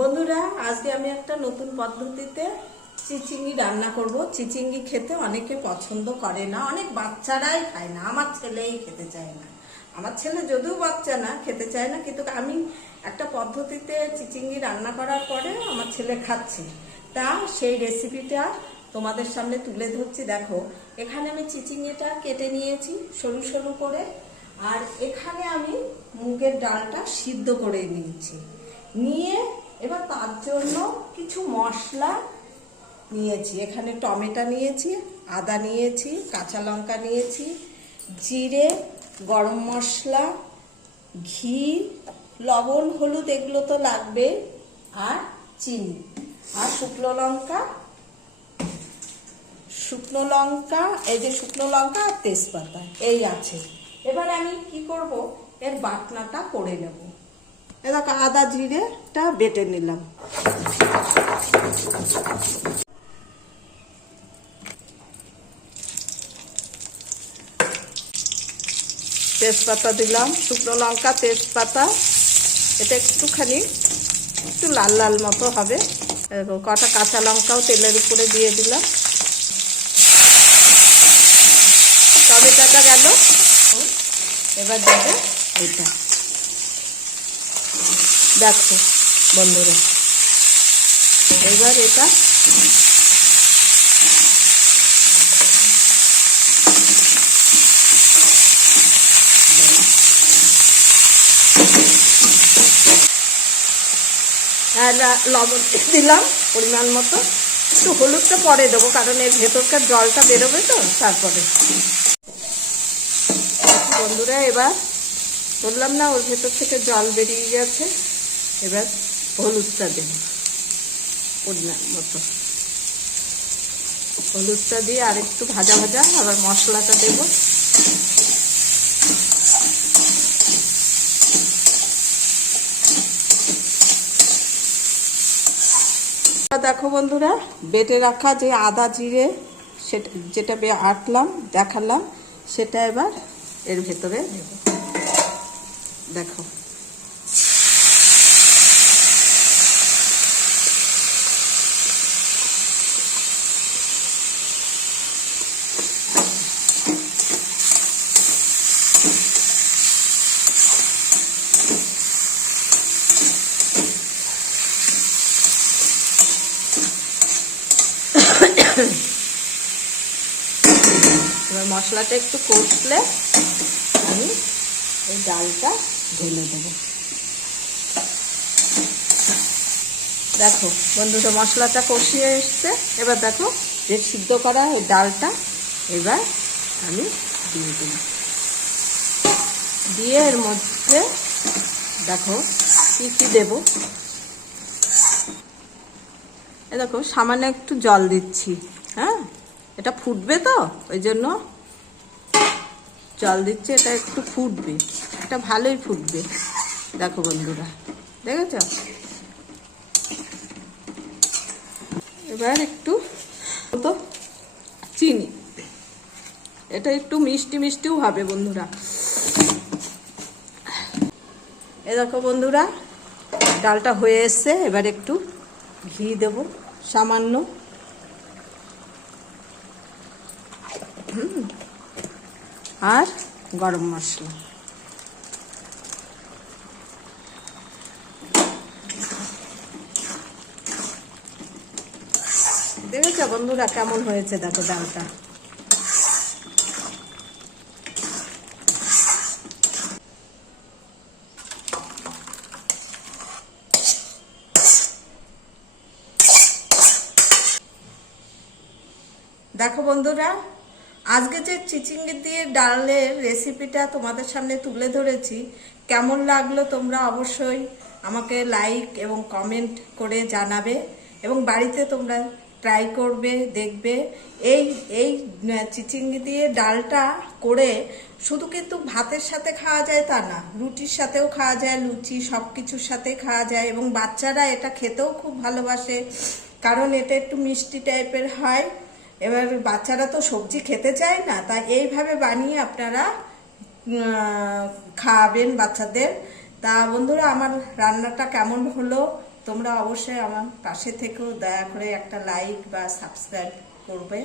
বন্ধুরা, আজকে আমি একটা নতুন পদ্ধতিতে চিচিঙ্গি রান্না করব। চিচিঙ্গি খেতে অনেকে পছন্দ করে না, অনেক বাচ্চারাই খায় না, আমার ছেলেই খেতে চায় না। আমার ছেলে যদিও বাচ্চা না, খেতে চায় না, কিন্তু আমি একটা পদ্ধতিতে চিচিঙ্গি রান্না করার পরে আমার ছেলে খাচ্ছে। তা সেই রেসিপিটা তোমাদের সামনে তুলে ধরছি। দেখো, এখানে আমি চিচিঙ্গিটা কেটে নিয়েছি সরু সরু করে, আর এখানে আমি মুগের ডালটা সিদ্ধ করে নিয়েছি। নিয়ে এবার তার জন্য কিছু মশলা নিয়েছি। এখানে টমেটো নিয়েছি, আদা নিয়েছি, কাঁচা লঙ্কা নিয়েছি, জিরে, গরম মশলা, ঘি, লবণ, হলুদ, এগুলো তো লাগবে, আর চিনি। আর শুকনো লঙ্কা শুকনো লঙ্কা, এই যে শুকনো লঙ্কা আর তেজপাতা, এই আছে। এবার আমি কি করব? এর বাটনাটা করে নেব। এ দেখো আদা জিরেটা বেটে নিলাম। তেজপাতা দিলাম, শুকনো লঙ্কা, তেজপাতা। এটা একটুখানি একটু লাল লাল মতো হবে। এরকম কটা কাঁচা লঙ্কাও তেলের উপরে দিয়ে দিলাম। টমেটোটা গেল। এবার দেবে এটা। দেখো, বন্ধুরা। এবার এটা আর লবণ দিলাম পরিমাণ মতো। একটু হলুদটা পরে দেবো, কারণ এর ভেতরকার জলটা বেরোবে তো, তারপরে। বন্ধুরা, এবার বললাম না, ওর ভেতর থেকে জল বেরিয়ে গেছে। এবার হলুদটা দেব। পরিমাণ মতো। হলুদটা দিয়ে আর একটু ভাজা ভাজা আবার মশলাটা দেব। দেখো বন্ধুরা, বেটে রাখা যে আদা জিরে সেটা যেটা আটলাম, দেখালাম, সেটা এবার এর ভেতরে দেব। দেখো। এবার মশলাটা একটু কষলে আমি এই ডালটা ঢেলে দেবো। দেখো বন্ধুরা, মশলাটা কষিয়ে এসছে। এবার দেখো, যে সিদ্ধ করা ওই ডালটা এবার আমি দিয়ে দিলাম দিয়ে এর মধ্যে দেখো, কি কি দেবো? এ দেখো, সামান্য একটু জল দিচ্ছি হ্যাঁ? এটা ফুটবে তো, ওই জন্য জল দিচ্ছে, এটা একটু ফুটবে। এটা ভালোই ফুটবে। দেখো বন্ধুরা, দেখেছ? এবার একটু তো চিনি। এটা একটু মিষ্টি মিষ্টিও হবে বন্ধুরা। এ দেখো বন্ধুরা, ডালটা হয়ে এসছে, এবার একটু ঘি দেব, সামান্য। আর গরম মশলা। দেখেছ বন্ধুরা কেমন হয়েছে? দেখো ডালটা। দেখো বন্ধুরা আজকে যে চিচিঙ্গি দিয়ে ডালের রেসিপিটা তোমাদের সামনে তুলে ধরেছি, কেমন লাগল তোমরা অবশ্যই আমাকে লাইক এবং কমেন্ট করে জানাবে এবং বাড়িতে তোমরা ট্রাই করবে, দেখবে। এই এই চিচিঙ্গি দিয়ে ডালটা করে শুধু কিন্তু ভাতের সাথে খাওয়া যায় তা না, রুটির সাথেও খাওয়া যায়, লুচি সব কিছুর সাথে খাওয়া যায় এবং বাচ্চারা এটা খেতেও খুব ভালোবাসে, কারণ এটা একটু মিষ্টি টাইপের হয়। এবার বাচ্চারা তো সবজি খেতে চায় না তাই এইভাবে বানিয়ে আপনারা খাওয়াবেন বাচ্চাদের। তা বন্ধুরা, আমার রান্নাটা কেমন হলো? তোমরা অবশ্যই আমার পাশে থেকেও দয়া করে একটা লাইক বা সাবস্ক্রাইব করবে।